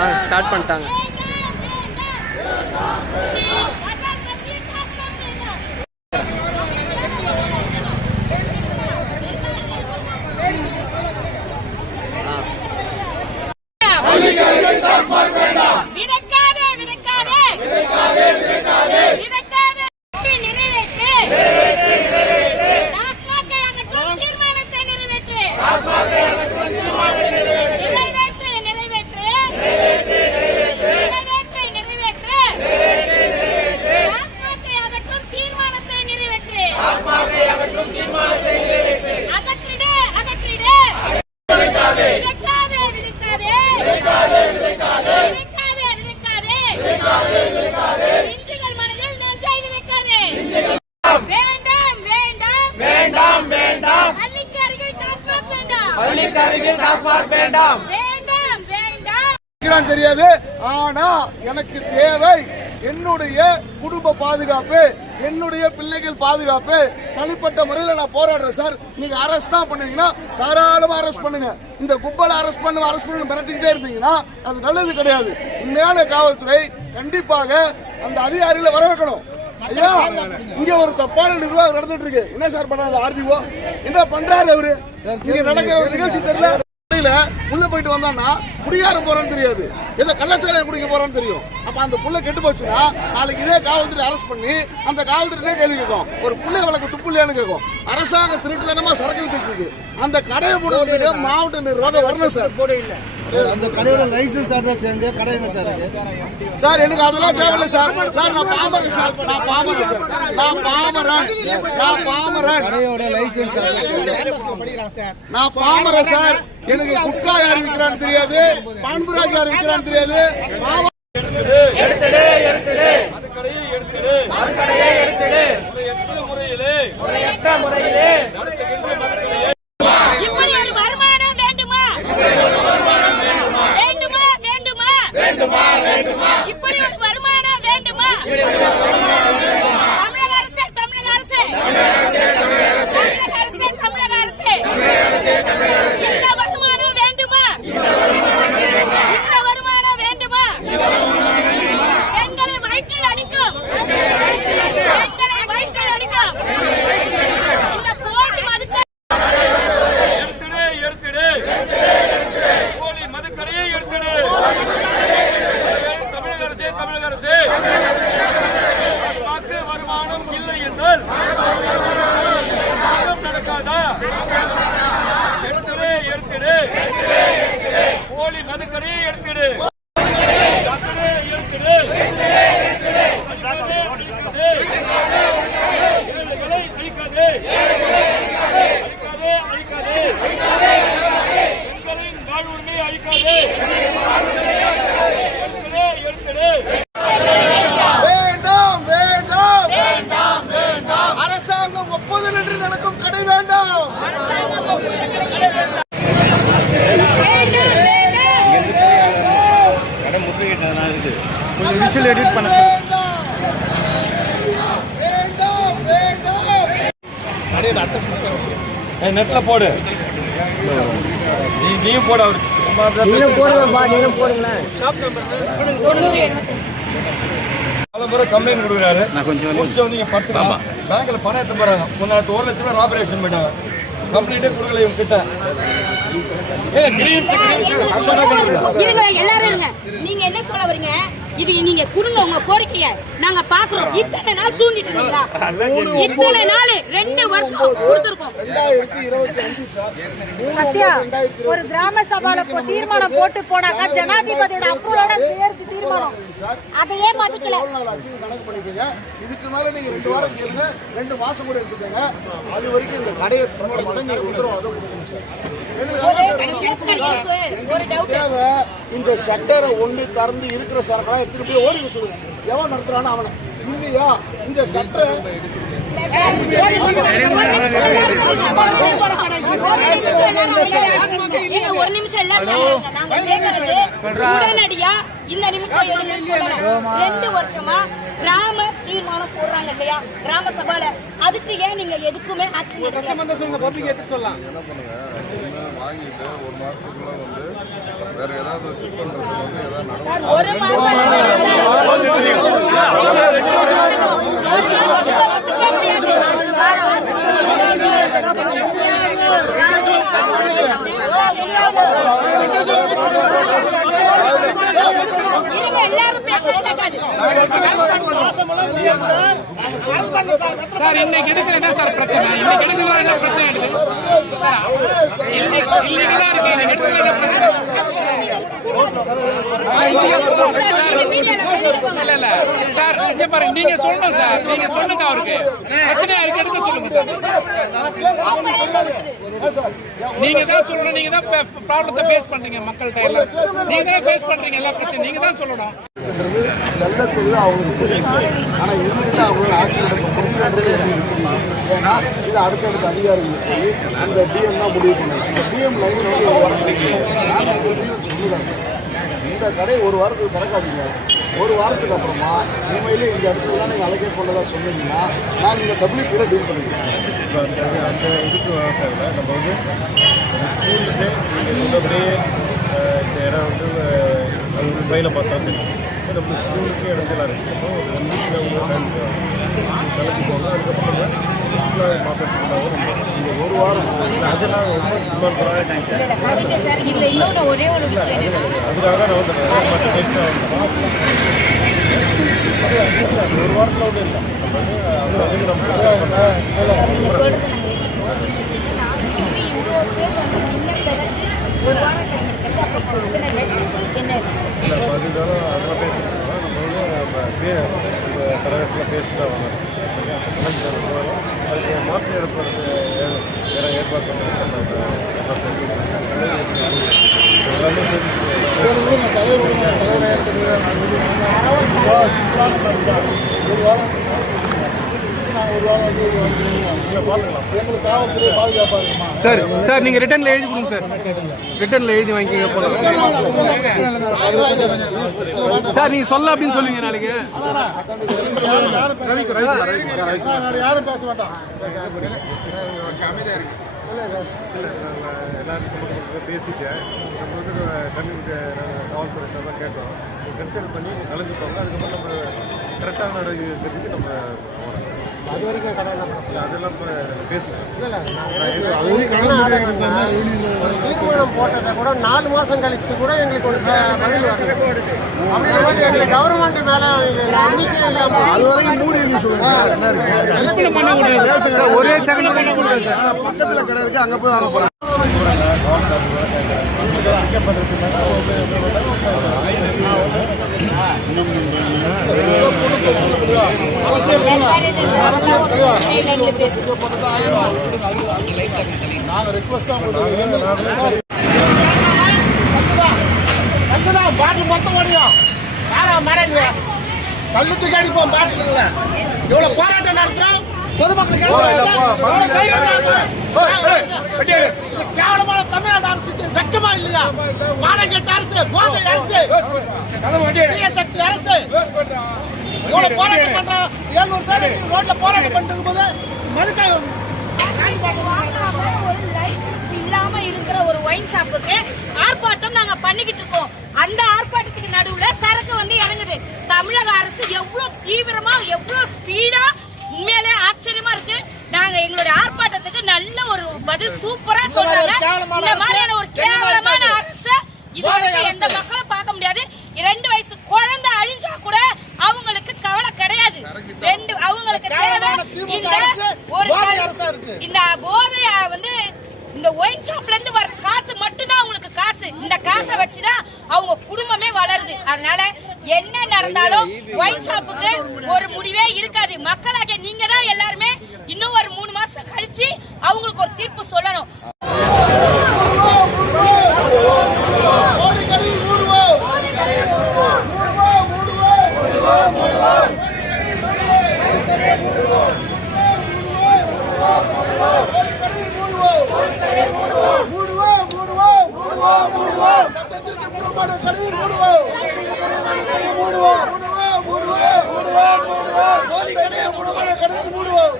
ஆ start பண்ணிட்டாங்க. டாஸ்மாக் வேண்டாம் பள்ளிக்கு அருகில் டாஸ்மாக் வேண்டாம் தெரியாது. ஆனா எனக்கு தேவை என்னுடைய குடும்ப பாதுகாப்பு என்னுடைய பிள்ளைகள் பாதுகாப்பு. தனிப்பட்ட முறையில் நான் போராடுறேன் சார். நீங்க அரெஸ்ட் தான் பண்ணுவீங்கன்னா தாராளமா அரெஸ்ட் பண்ணுங்க. இந்த கும்பலை அரெஸ்ட் பண்ணு அரெஸ்ட் பண்ணு மிரட்டிக்கிட்டே இருந்தீங்கன்னா அது நல்லது கிடையாது. உண்மையான காவல்துறை கண்டிப்பாக அந்த அதிகாரிகளை வர வைக்கணும் ஐயா இங்க ஒரு தப்பான நிர்வாகம் நடந்துட்டு இருக்கு என்ன சார் பண்ணாரு ஆர்டிஓ என்ன பண்றாரு அவரு? இங்க நடக்கிற ஒரு நிகழ்ச்சி தெரியல. உள்ள போயிட்டு வந்தான்னா குடிகாரம் போறான்னு தெரியாது. ஏதோ கள்ளச்சாராயம் குடிக்க போறான்னு தெரியும். அப்ப அந்த புள்ள கெட்டு போச்சுன்னா நாளைக்கு இதே காவல்துறை அரெஸ்ட் பண்ணி அந்த காவல்துறையே கேள்வி கேட்கும். ஒரு புள்ளை வழக்கு துப்பு இல்லையான்னு கேட்கும். அரசாங்க திருட்டுத்தனமா சரக்கு இருக்கு. அந்த கடையை போட்டு மாவட்ட நிர்வாகம் வரணும் சார். அந்த கடையோட லைசன்ஸ் அட்ரஸ் எங்க? கடை எங்க சார் இருக்கு சார் எனக்கு அதெல்லாம் தேவையில்லை சார். சார் நான் பாமரன் சார். நான் பாமரன் சார். நான் பாமரன் நான் பாமரன் கடையோட லைசன்ஸ் நான் பாமரன் சார். எனக்கு குட்கா யார் விற்கிறான்னு தெரியாது. பான்புராஜ் யார் விற்கிறான்னு தெரியாது பாம- எடுத்துடு எடுத்துடு மதுக்கடையை எடுத்துடு மதுக்கடையை எடுத்துடு முறையற்ற முறையிலே முறையற்ற முறையிலே நடத்துகின்ற மதுக்கடையை இப்படி ஒரு வருமானம் வேண்டுமா வேண்டுமா வேண்டுமா வேண்டுமா வேண்டுமா இப்படி ஒரு வருமானம் வேண்டுமா தமிழக அரசு தமிழக அரசு தமிழக அரசு தமிழக அரசு இந்த வருமானம் வேண்டுமா இந்த வருமானம் வேண்டுமா பெண்களை வயிற்றில் அடிக்கும் பெண்களை வயிற்றில் அடிக்கும் இந்த போலி மதுச்ச எடுத்துடு எடுத்துடு போலி மதுக்கடையை எடுத்துடு தமிழக அரசே தமிழக அரசே டாஸ்மாக்கு வருமானம் இல்லை என்றால் குற்றம் நடக்காதா எடுத்துடு எடுத்துடு போலி மதுக்கடையை எடுத்துடு எடுத்துடு எடுத்துடு அழிக்காதே, அழிக்காதே. ஏழைகளை அழிக்காதே அழிக்காதே அழிக்காதே பெண்களின் வாழ்வுரிமையை அழிக்காதே எடுத்துடு எடுத்துடு வேண்டாம் வேண்டாம் வேண்டாம் வேண்டாம் அரசாங்கம் ஒப்புதல் என்று நடக்கும் கடை வேண்டாம் விஷுவல் எடிட் பண்ண வேண்டாம் வேண்டாம் நெட்ல போடு. நீ நீயும் போடு முறை கம்ப்ளைண்ட் கொடுக்குறாரு. நான் கொஞ்சம் வந்து இங்க படுத்துக்கலாம் பேங்க்ல பணம் எடுத்து போறாங்க முன்னாடி ஒரு லட்சம் ரூபாய் ஆபரேஷன் பண்ணிட்டாங்க கம்ப்ளைண்டே கொடுக்கல இவங்க கிட்ட நீங்க என்ன சொல்ல வரீங்க? இது நீங்க கொடுங்க உங்க கோரிக்கைய. நாங்க பாக்குறோம் இத்தனை நாள் தூங்கிட்டு இருந்தீங்களா இத்தனை நாள் ரெண்டு வருஷம் கொடுத்துருக்கோம். சத்யா ஒரு கிராம சபால போ- தீர்மானம் போட்டு போனாக்கா ஜனாதிபதியோட அப்ரூவலோட அதையே மதிக்கல கணக்கு பண்ணிக்கோங்க இதுக்கு மேல நீங்க ரெண்டு வாரம் கேளுங்க ரெண்டு மாசம் கூட எடுத்துக்கோங்க அது வரைக்கும் இந்த கடையை மாட்டேன் நீங்க உத்தரவாதம் தேவை இந்த ஷட்டரை ஒண்ணு திறந்து இருக்கிற சரக்கெல்லாம் எடுத்துட்டு போய் ஓடி சொல்லுங்க எவன் நடத்துறானோ அவனை இல்லையா இந்த ஷட்டரை ஒரு நிமிஷம் எல்லாரும். நாங்க கேக்குறது உடனடியா இந்த நிமிஷம். ரெண்டு வருஷமா கிராம தீர்மானம் போடுறாங்க இல்லையா? கிராம சபால. அதுக்கு ஏன் நீங்க எதுக்குமே ஆக்ஷன் எடுக்கல என்ன பண்ணுங்க? வாங்கிட்டு ஒரு மாசத்துக்குள்ள வந்து வேற ஏதாவது ஒரு மாசம் இல்ல சார். ஒரு மாசத்துல ஒத்துக்க முடியாது. இருங்க, எல்லாரும் பேசுறது கேட்காது. சார் இன்னைக்கு எடுக்கல என்ன சார் பிரச்சனை? இன்னைக்கு எடுக்கல என்ன பிரச்சனை இருக்கு? இன்னைக்கு இல்லீகலா இருக்கு. இன்னைக்கு எடுக்கல என்ன பிரச்சனை? இல்ல இல்ல சார் இங்க பாருங்க நீங்க சொல்லணும் சார். நீங்க சொல்லுங்க அவருக்கு பிரச்சனையா இருக்கு எடுக்க நீங்க தான் சொல்லணும் நீங்க தான் ப்ராப்ளத்தை ஃபேஸ் பண்றீங்க மக்கள்கிட்ட எல்லாம். நீங்க தான் ஃபேஸ் பண்றீங்க எல்லா பிரச்சனை நீங்க தான் சொல்லணும். நல்ல தொழில் அவங்களுக்கு புரியும் ஆனா இவங்க அவங்க ஆட்சி முடியாது ஏன்னா இது அடுத்தடுத்த அதிகாரிகள் போய் அந்த டிஎம் தான் முடிவு பண்ணணும் இந்த டிஎம் லைன் வந்து ஒரு வாரம் நாங்கள் சார் இந்த கடை ஒரு வாரத்துக்கு திறக்காதீங்க ஒரு வாரத்துக்கு அப்புறமா உண்மையிலே இந்த இடத்துல தான் நீங்கள் அலோகேட் பண்ணதா சொன்னீங்கன்னா நாங்கள் இந்த டபிள்யூபியில் டீல் பண்ணிக்கிறோம் இப்போ அந்த அந்த இதுக்கு நம்ம வந்து ஸ்கூலுக்கு நீங்கள் சொன்னபடியே இந்த இடம் வந்து அஹ், அது ஒரு ஃபைலை பார்த்தா தெரியும். இப்போ நம்ம ஸ்கூலுக்கு இடத்துல இருக்கு அப்போ ஒரு ஒன் வீக்கில் உங்கள் போங்க அதுக்கப்புறம் இந்த ஒரு வாரம் ரொம்ப ஒரு அதுக்காக நான் ஒரு வாரத்தில் ஒன்றும் இல்லை நம்ம வந்து அது வந்து நம்ம நீங்க சொல்றது நாங்க ஏத்துக்கிறோம். நான் திருப்பி இவ்வளவு பேர் வந்து முன்ன பிறகு ஒரு வாரம் டைம் எடுக்கிறது அப்போ இத்தனை நெட்டுக்கு என்ன இல்லை பதினாலும் அதெல்லாம் பேசிட்டு இருக்கோம். நம்ம வந்து நம்ம பே இந்த தலைவரத்தில் பேசிட்டு தான் வரணும் சரியா? அதுக்கு மாற்று ஏற்படுறது வேற ஏற்பாடு பண்ணுறது நம்ம எல்லாம் செஞ்சு எல்லாமே செஞ்சு சார் சார் நீங்க ரிட்டர்ன்ல எழுதி கொடுங்க சார். ரிட்டர்ன்ல எழுதி வாங்கிக்க போதும். சார் நீங்க சொல்ல அப்படின்னு சொல்லுங்க நாளைக்கு. யாரும் பேச மாட்டான். எல்லாரும் சம்மந்தப்பட்ட பேசிட்டேன் நம்ம வந்து கம்யூனிட்டி காவல்துறை சார் தான் கேட்டோம் கன்சிடர் பண்ணி கலந்துக்கோங்க அதுக்கப்புறம் நம்ம கரெக்டான நடவடிக்கை நம்ம அது வரைக்கும் கடை அதெல்லாம் பேசுகிறேன் தீர்மானம் போட்டதை கூட நாலு மாசம் கழிச்சு கூட எங்களுக்கு ஒரு எங்களுக்கு கவர்மெண்ட் மேல நம்பிக்கை இல்லாம அது வரைக்கும் மூடி இருந்து சொல்லுங்க ஒரே பக்கத்துல கடை இருக்கு அங்க போய் வாங்க சார் இது அதெல்லாம் ஒரு பாட்டில் மொத்தம் ஓடியும் கல்லு தூக்கி அடிப்போம் பாட்டில் இவ்வளவு போராட்டம் நடத்துறோம் பொதுமக்களுக்கு கேவலமான தமிழ்நாடு அரசுக்கு வெக்கமா இல்லையா? மானங்கெட்ட அரசு போதை அரசு. தீய சக்தி அரசு. இவ்வளவு போராட்டம் பண்றோம் எழுநூறு பேர் ரோட்ல போராட்டம் பண்ணிட்டு போது மறுக்க ஒரு லைசன்ஸ் இல்லாம இருக்கிற ஒரு ஒயின் ஷாப்புக்கு ஆர்ப்பாட்டம் நாங்க பண்ணிக்கிட்டு இருக்கோம். அந்த ஆர்ப்பாட்டத்துக்கு நடுவுல சரக்கு வந்து இறங்குது. தமிழக அரசு எவ்வளவு தீவிரமா எவ்வளவு ஸ்பீடா ஆச்சரியமா இருக்கு. நாங்க எங்களுடைய ஆர்ப்பாட்டத்துக்கு நல்ல ஒரு பதில் சூப்பரா சொல்றாங்க இந்த மாதிரியான ஒரு கேவலமான அரசு இது எந்த மக்களும் பார்க்க முடியாது ரெண்டு வயசு குழந்தை அழிஞ்சா கூட அவங்களுக்கு கவலை கிடையாது ரெண்டு அவங்களுக்கு தேவை இந்த ஒரு இந்த போதைய வந்து இந்த ஒயின் ஷாப்ல இருந்து வர காசு மட்டும்தான் அவங்களுக்கு காசு இந்த காசை வச்சுதான் அவங்க குடும்பமே வளருது அதனால என்ன நடந்தாலும் ஒயின் ஷாப்புக்கு ஒரு முடிவே இருக்காது மக்களாகிய நீங்க தான் எல்லாருமே இன்னும் ஒரு மூணு மாசம் கழிச்சு அவங்களுக்கு ஒரு தீர்ப்பு சொல்லணும் கோழிக்கடை மூடுவோம் மூடுவோம் மூடுவோம் கோழிக்கடை மூடுவோம் மூடுவோம் மூடுவோம் மூடுவோம் மூடுவோம் சட்டத்திற்கு புறம்பான கடையை மூடுவோம் மூடுவோம் மூடுவோம் மூடுவோம் மூடுவோம் மூடுவோம் கோழிக்கடையை புறம்பான கடையை மூடுவோம்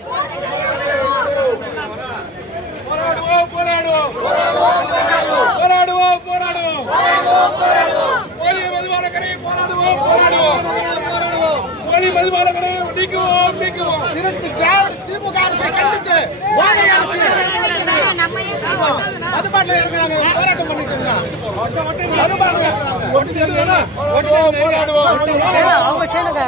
போராடுவோம் போராடுவோம். போராடுவோம் போராடுவோம். கோழி மதுபான கடையை போராடுவோம் போராடுவோம். கோழி மதுபான கடையை நீக்குவோம் நீக்குவோம் திமுக அரசை கண்டித்து மதுபாட்டில் இருக்கிறாங்க போராட்டம் பண்ணிட்டு அவங்க செய்யணுங்க.